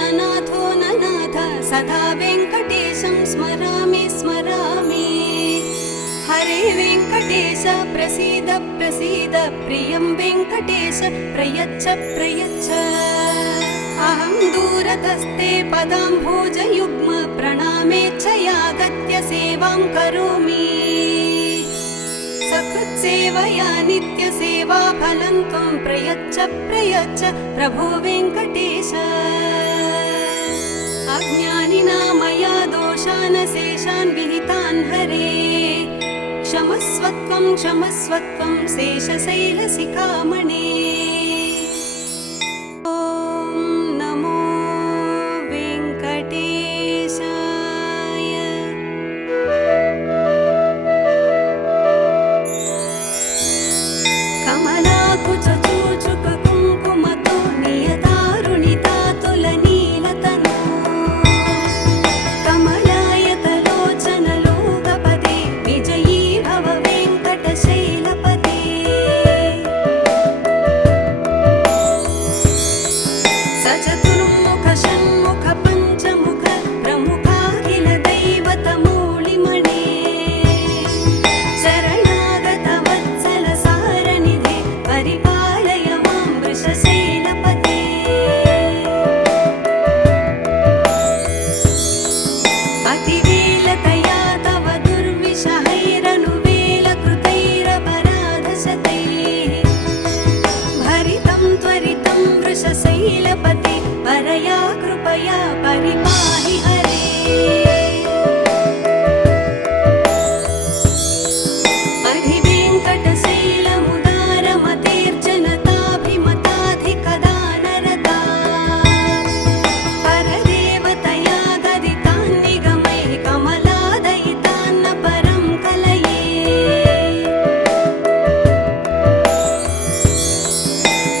ननाथो ननाथ सदा वेङ्कटेशं स्मरामि स्मरामि। हरे वेङ्कटेश प्रसीद प्रसीद प्रियं वेङ्कटेश प्रयच्छ प्रयच्छ। अहं दूरतस्ते पदाम्भोजयुग्म प्रणामेच्छयागत्य सेवां करोमि। सकृत्सेवया नित्यसेवा फलं त्वं प्रयच्छ प्रयच्छ प्रभो वेङ्कटेश। अज्ञानिना मया दोषान् शेषान् विहितान् हरे क्षमस्वत्वं क्षमस्वत्वं शेषशैलशिखामणे। ॐ नमो वेङ्कटेशाय। कमलाकुचूचुक कुङ्कुमतो नियतारुणितातुलनीलतनु कमलायतलोचनलोकपदे विजयी भव वेङ्कटशैलपते। सचतुर्मुख षण्मुख पञ्चमुख प्रमुखाखिल दैवतमूलिमणे शरणागत वत्सल सारनिधे परिपालय मां वृषशैलपते। अतिवेलतया तव दुर्विषहैरनुवेलकृतैरपराधशतैः भरितं त्वरितं वृषशैलपते परया कृपया परिपाहि हरे। अधिवेङ्कटशैलमुदारमतेर्जनताभिमताधिकदानरता परदेवतया गदितान्निगमैः कमलादयितान्न परं कलये।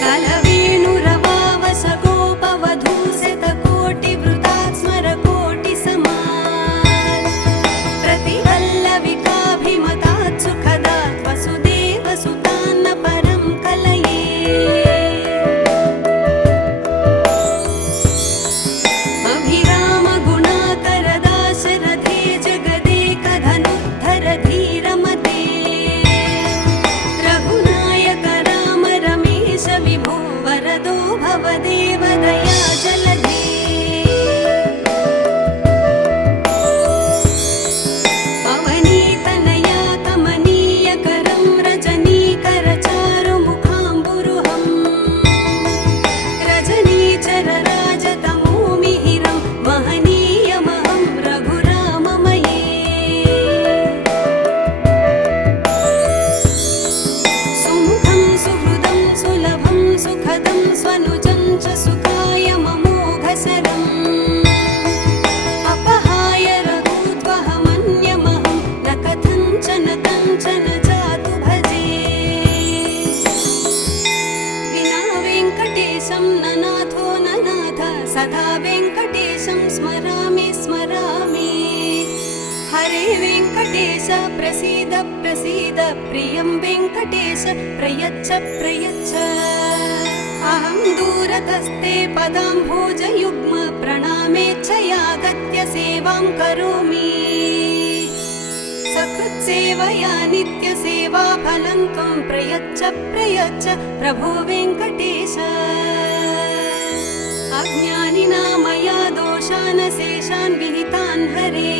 कलवेणुरवावसगोपवधूशतकोटिवृतात् स्मरकोटिसमात् प्रतिवल्लविकाभिमतात् सुखदात् वसुदेवसुतान्न परं कलये। अभिरामगुणाकरदाशरथे जगदेकधनुद्धर धीरमते रघुनायक राम रमेश विभो वरदो भवदेव दया जलधे। अवनीतनया कमनीयकरं रजनीकरचारुमुखाम्बुरुहं रजनीचरराजतमोमिहिरं महनीयमहं रघुराममये। सुमुखं सुहृदं सुलभं सुखदं स्वनुजं च सुखाय ममोघशरम् अपहाय रघुत्वहमन्यमहं न कथञ्चन कञ्चन जातु भजे। विना वेङ्कटेशं ननाथो ननाथ सदा वेङ्कटेशं स्मरामि स्मरामि। हरे वेङ्कटेश प्रसीद प्रसीद प्रियं वेङ्कटेश प्रयच्छ प्रयच्छ। अहं दूरतस्ते पदाम्भोजयुग्म प्रणामेच्छयागत्य सेवां करोमि। सकृत्सेवया नित्यसेवा फलं त्वं प्रयच्छ प्रयच्छ प्रभो वेङ्कटेश। अज्ञानिना मया दोषान् शेषान् विहितान् हरे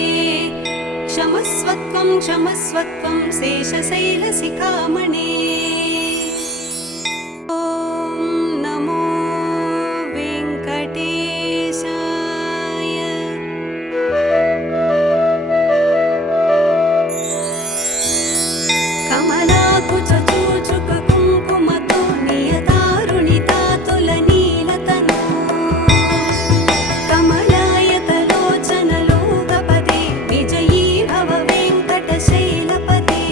क्षमस्वत्वं क्षमस्वत्वं शेषशैलशिखामणे। ॐ नमो वेङ्कटेशाय। कमलाकुचूचुक कुङ्कुमतो नियतारुणितातुलनीलतनु कमलायतलोचनलोकपदे विजयी भव वेङ्कटशैलपते।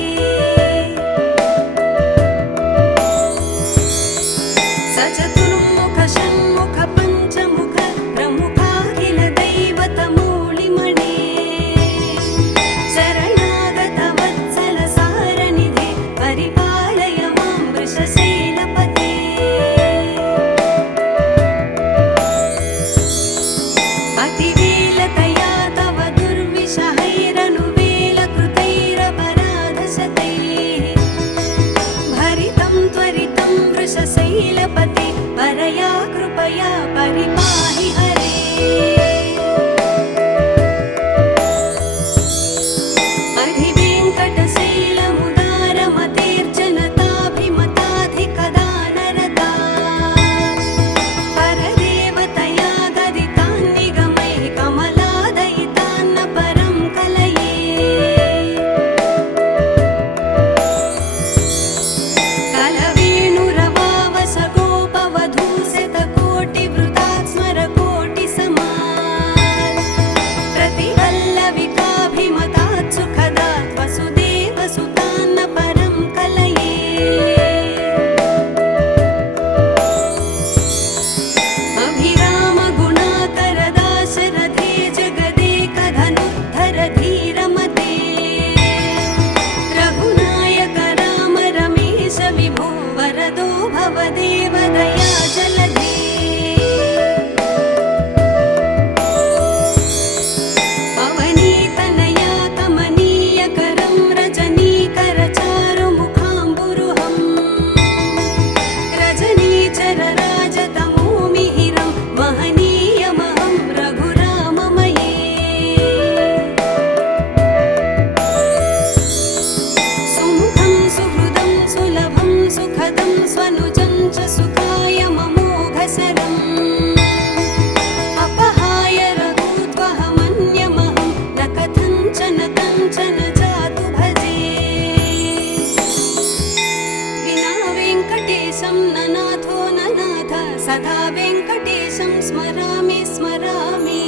अतिवेलतया तव दुर्विषहैरनुवेलकृतैरपराधशतैः भरितं त्वरितं वृषशैलपते परया कृपया परिपाहि हरे अधिवेङ्कटशैलमुदारमतेर्जनताभिमताधिकदानरता परदेवतया गदितान्निगमैः कमलादयितान्न परं कलये कलवेणुरवावसगोपवधूशतकोटिवृतात् स्मरकोटिसमान् प्रतिवल्लविकाभिमतात् सुखदात् वसुदेवसुतान्न परं कलये अभिरामगुणाकरदाशरथे जगदेकधनुद्धर धीरमते रघुनायक राम रमेश विभो वरदो भवदेव दया जलधे अवनीतनया कमनीयकरं रजनीकरचारुमुखाम्बुरुहं रजनीचरराजतमोमिहिरं महनीयमहं रघुराममये सुमुखं सुहृदं सुलभं सुखदं स्वनुजं च सुखाय ममोघशरम् अपहाय रघूद्वहमन्यमहं न कथञ्चन कञ्चन जातु भजे विना वेङ्कटेशं ननाथो ननाथ सदा वेङ्कटेशं स्मरामि स्मरामि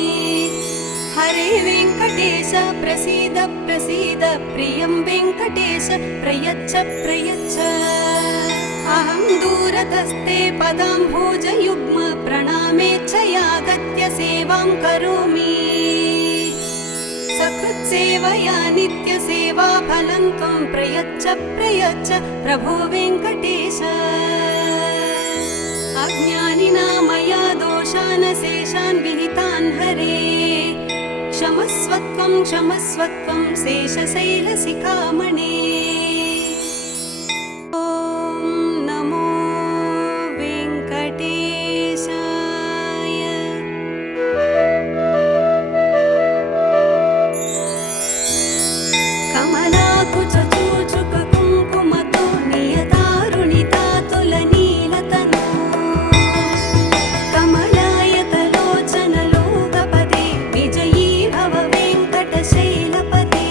हरे वेङ्कटेश प्रसीद प्रसीद प्रियं वेङ्कटेश प्रयच्छ प्रयच्छ अहं दूरतस्ते पदाम्भोजयुग्म प्रणामेच्छयागत्य सेवां करोमि सकृत्सेवया नित्यसेवाफलं त्वं प्रयच्छ प्रयच्छ प्रभो वेङ्कटेश अज्ञानिना मया दोषान् शेषान् विहितान् हरे क्षमस्वत्वं क्षमस्वत्वं शेषशैलशिखामणे ॐ नमो वेङ्कटेशाय कमलाकुचूचुककुङ्कुमतो नियतारुणितातुलनीलतनो कमलायतलोचनलोकपदे विजयी भव वेङ्कटशैलपते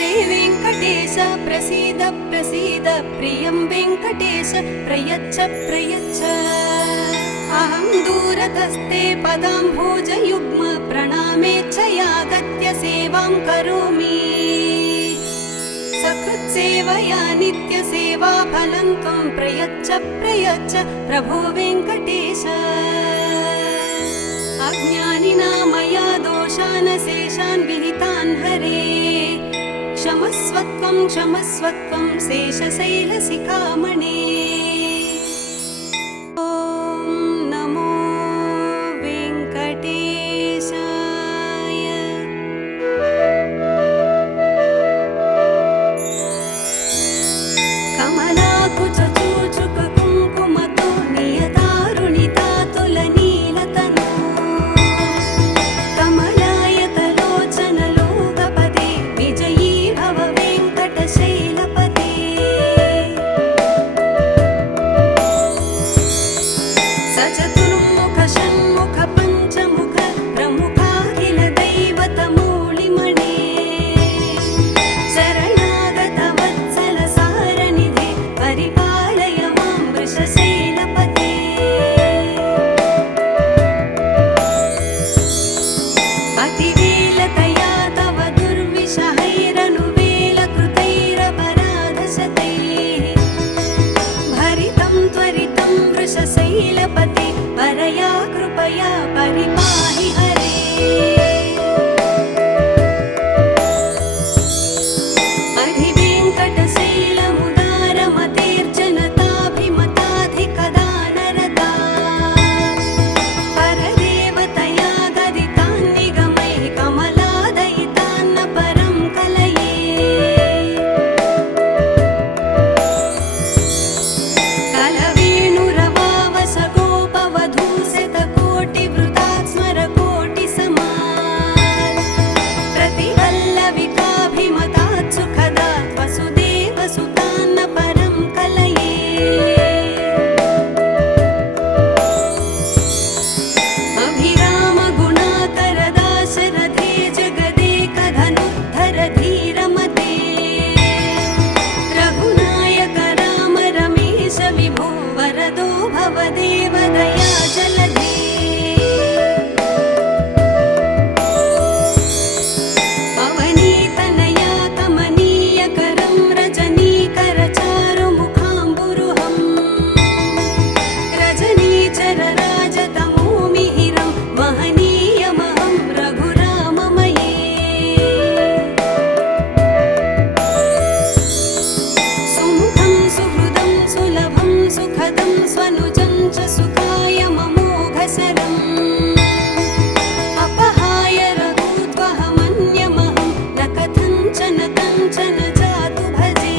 हरे वेङ्कटेश प्रसीद प्रसीद प्रियं वेङ्कटेश प्रयच्छ प्रयच्छ अहं दूरतस्ते पदाम्भोजयुग्म प्रणामेच्छयागत्य सेवां करोमि सकृत्सेवया नित्यसेवा फलं त्वं प्रयच्छ प्रयच्छ प्रभो वेङ्कटेश अज्ञानिना मया दोषान् शेषान् विहितान् हरे क्षमस्वत्वं क्षमस्वत्वं शेषशैलशिखामणे ॐ नमो वेङ्कटेशाय कमलाकुचूचुक कुङ्कुमतो नियतारुणितातुलनीलतनु कमलायतलोचनलोकपदे विजयी भव वेङ्कटशैलपते सचतुर्मुख षण्मुख पञ्चमुख प्रमुखाखिल दैवतमूलिमणे शरणागत वत्सल सारनिधे परिपालय मां वृषशैलपते अतिवेलतया तव दुर्विषहैरनुवेलकृतैरपराधशतैः भरितं त्वरितं वृषशैलपते परया कृपया परिपाहि हरे अधिवेङ्कटशैलमुदारमतेर्जनताभिमताधिकदानरता परदेवतया गदितान्निगमैः कमलादयितान्न परं कलये कलवेणुरवावसगोपवधूशतकोटिवृतात् स्मरकोटिसमात् प्रतिवल्लविकाभिमतात् सुखदात् वसुदेवसुतान्न परं कलये अभिरामगुणाकरदाशरथे जगदेकधनुद्धर धीरमते रघुनायक राम रमेश विभो वरदो भवदेव दया जलधे अवनीतनया कमनीयकरं रजनीकरचारुमुखाम्बुरुहं रजनीचरराजतमोमिहिरं महनीयमहं रघुराममये सुमुखं सुहृदं सुलभं सुखदं स्वनुजं च सुखाय ममोघशरम् अपहाय रघूत्वहमन्यमहं न कथञ्चन कञ्चन जातु भजे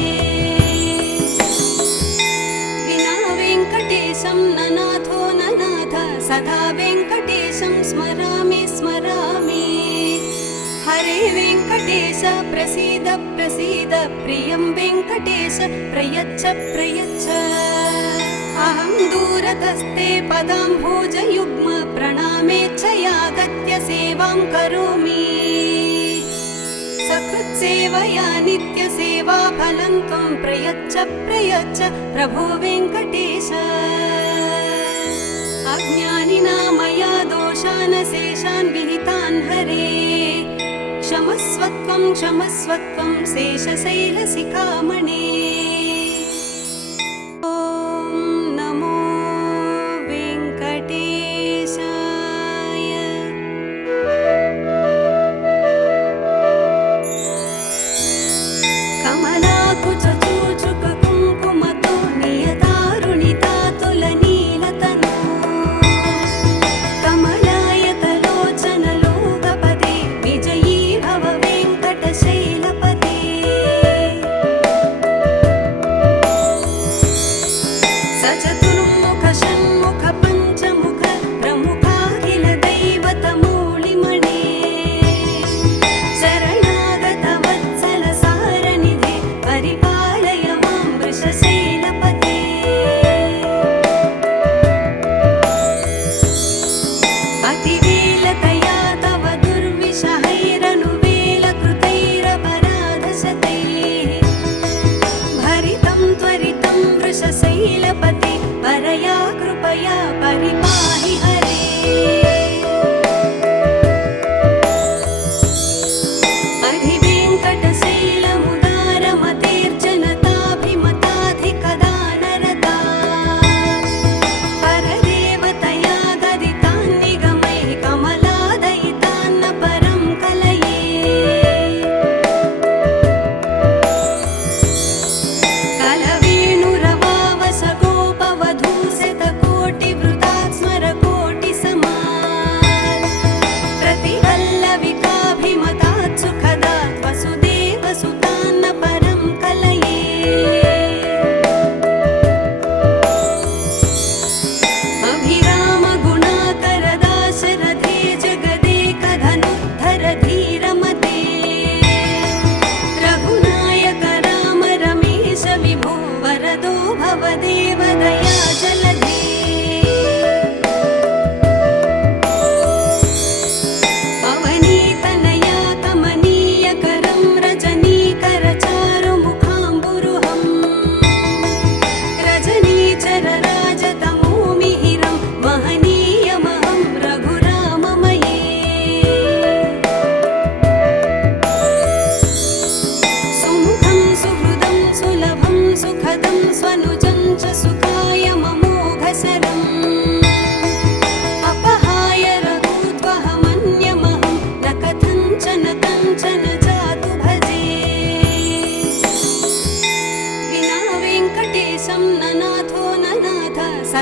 विना वेङ्कटेशं न नाथो न नाथ सदा वेङ्कटेशं स्मरामि स्मरामि हरे वेङ्कटेश प्रसीद प्रसीद प्रियं वेङ्कटेश प्रयच्छ प्रयच्छ अहं दूरतस्ते पदाम्भोजयुग्म प्रणामेच्छयागत्य सेवां करोमि सकृत्सेवया नित्यसेवा फलं त्वं प्रयच्छ प्रयच्छ प्रभो वेङ्कटेश अज्ञानिना मया दोषान् शेषान् विहितान् हरे क्षमस्वत्वं क्षमस्वत्वं शेषशैलशिखामणे ॐ नमो वेङ्कटेशाय कमलाकुचूचुक कुङ्कुमतो नियतारुणितातुलनीलतनु कमलायतलोचनलोकपदे विजयी भव वेङ्कटशैलपते सचतुर्मुख षण्मुख पञ्चमुख प्रमुखाखिल दैवतमूलिमणे शरणागत वत्सल सारनिधे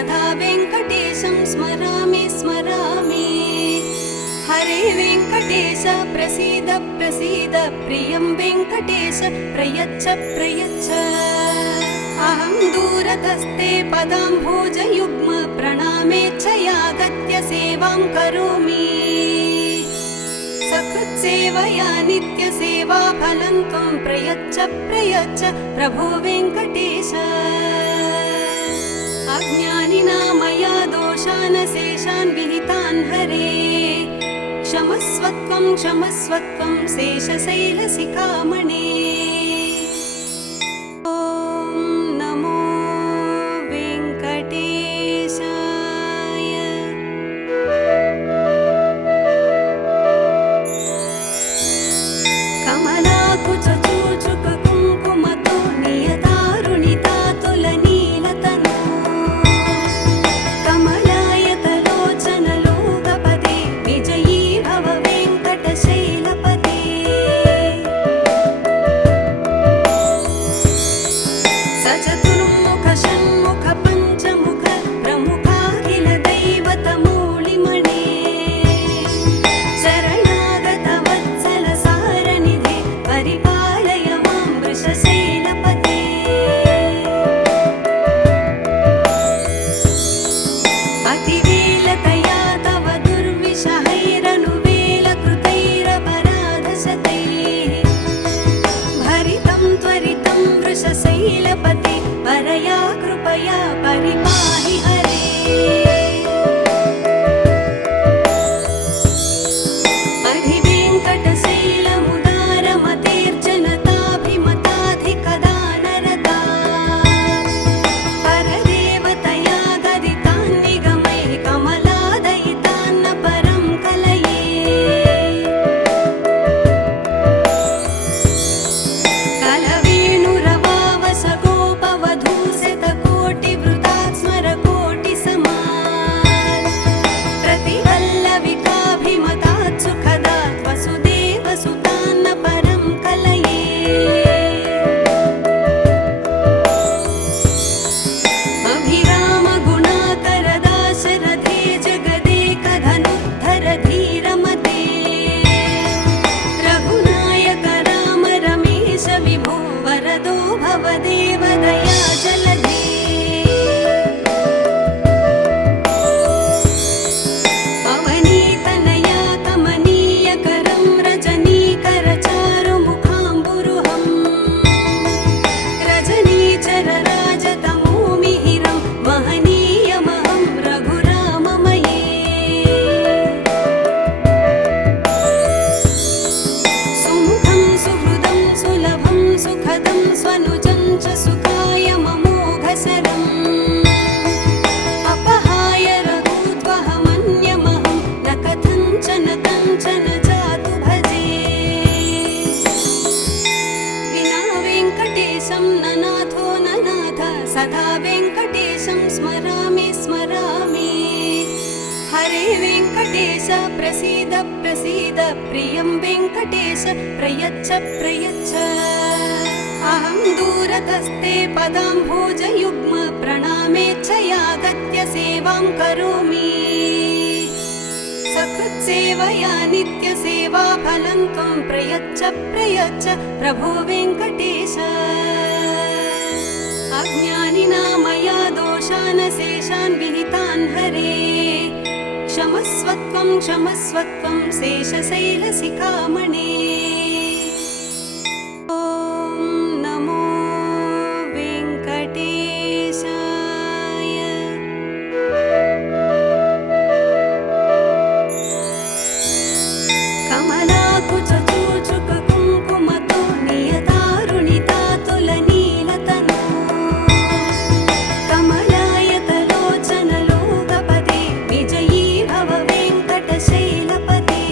सदा वेङ्कटेशं स्मरामि स्मरामि। हरे वेङ्कटेश प्रसीद प्रसीद प्रियं वेङ्कटेश प्रयच्छ प्रयच्छ। अहं दूरतस्ते पदाम्भोजयुग्म प्रणामेच्छयागत्य सेवां करोमि। सकृत्सेवया नित्यसेवा फलं त्वं प्रयच्छ प्रयच्छ प्रभो वेङ्कटेश। अज्ञानिना मया दोषान् शेषान् विहितान् हरे। क्षमस्वत्वं क्षमस्वत्वं शेषशैलशिखामणे। ॐ नमो वेङ्कटेशाय। कमलाकुचूचुक कुङ्कुमतो नियतारुणितातुलनीलतनो। कमलायतलोचनलोकपदे विजयी भव वेङ्कटशैलपते। सचतुर्मुख षण्मुख पञ्चमुख प्रमुखाखिल दैवतमूलिमणे। शरणागत वत्सल सारनिधे परिपालय मां वृषशैलपते। अतिवेलतया तव दुर्विषहैरनुवेलकृतैरपराधशतैः। भरितं त्वरितं वृषशैलपते परया कृपया परिपाहि हरे। अधिवेङ्कटशैलमुदारमतेर्जनताभिमताधिकदानरता। परदेवतया गदितान्निगमैः कमलादयितान्न परं कलये। कलवेणुरवावसगोपवधूशतकोटिवृतात् स्मरकोटिसमात्। प्रतिवल्लविकाभिमतात् सुखदात् वसुदेवसुतान्न परं कलये। अभिरामगुणाकरदाशरथे जगदेकधनुद्धर धीरमते। रघुनायक राम रमेश विभो वरदो भवदेव दया जलधे। अवनीतनया कमनीयकरं रजनीकरचारुमुखाम्बुरुहं। रजनीचरराजतमोमिहिरं महनीयमहं रघुराममये। सुमुखं सुहृदं सुलभं सुखदं स्वनुजं च सुखाय ममोघशरम्। अपहाय रघुत्वहमन्यमहं न कथञ्चन कञ्चन जातु भजे। विना वेङ्कटेशं न नाथो न नाथ सदा वेङ्कटेशं स्मरामि स्मरामि। हरे वेङ्कटेश प्रसीद प्रसीद प्रियं वेङ्कटेश प्रयच्छ प्रयच्छ। अहं दूरतस्ते पदाम्भोजयुग्म प्रणामेच्छयागत्य सेवां करोमि। सकृत्सेवया नित्यसेवा फलं त्वं प्रयच्छ प्रयच्छ प्रभो वेङ्कटेश। अज्ञानिना मया दोषान् शेषान् विहितान् हरे। क्षमस्वत्वं क्षमस्वत्वं शेषशैलशिखामणे। ॐ नमो वेङ्कटेशाय। कमलाकुचूचुक कुङ्कुमतो नियतारुणितातुलनीलतनो। कमलायतलोचनलोकपदे विजयी भव वेङ्कटशैलपते।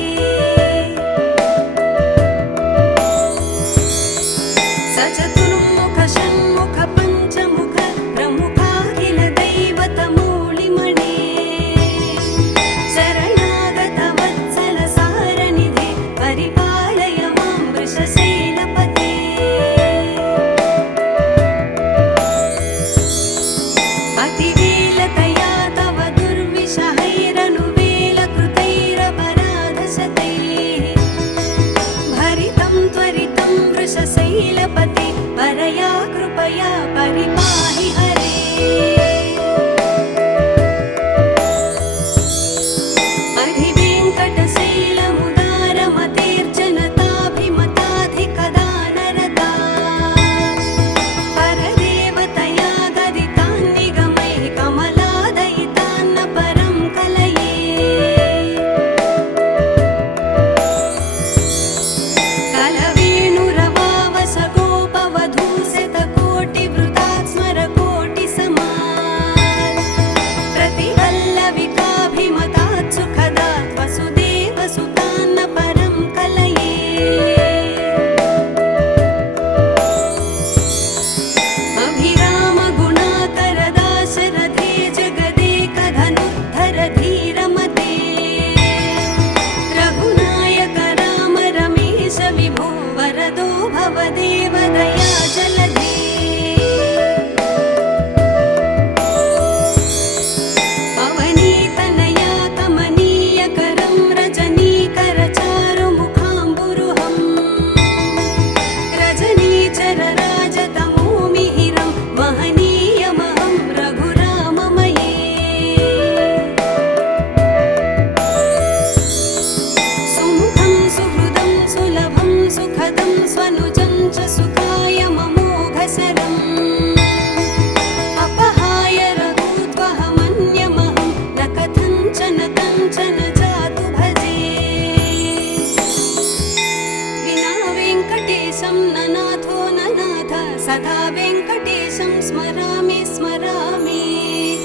सदा वेङ्कटेशं स्मरामि स्मरामि।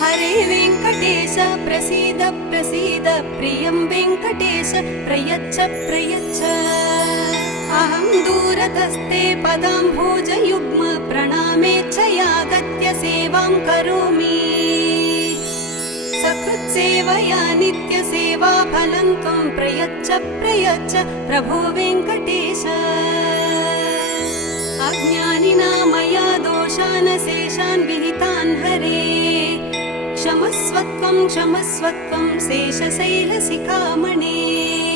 हरे वेङ्कटेश प्रसीद प्रसीद, प्रियं वेङ्कटेश प्रयच्छ प्रयच्छ। अहं दूरतस्ते पदाम्भोजयुग्म, प्रणामेच्छयागत्य सेवां करोमि। सकृत्सेवया नित्यसेवाफलं त्वं प्रयच्छ प्रयच्छ प्रभो वेङ्कटेश। अज्ञानिना मया दोषान् शेषान् विहितान् हरे, क्षमस्वत्वं क्षमस्वत्वं शेषशैलशिखामणे।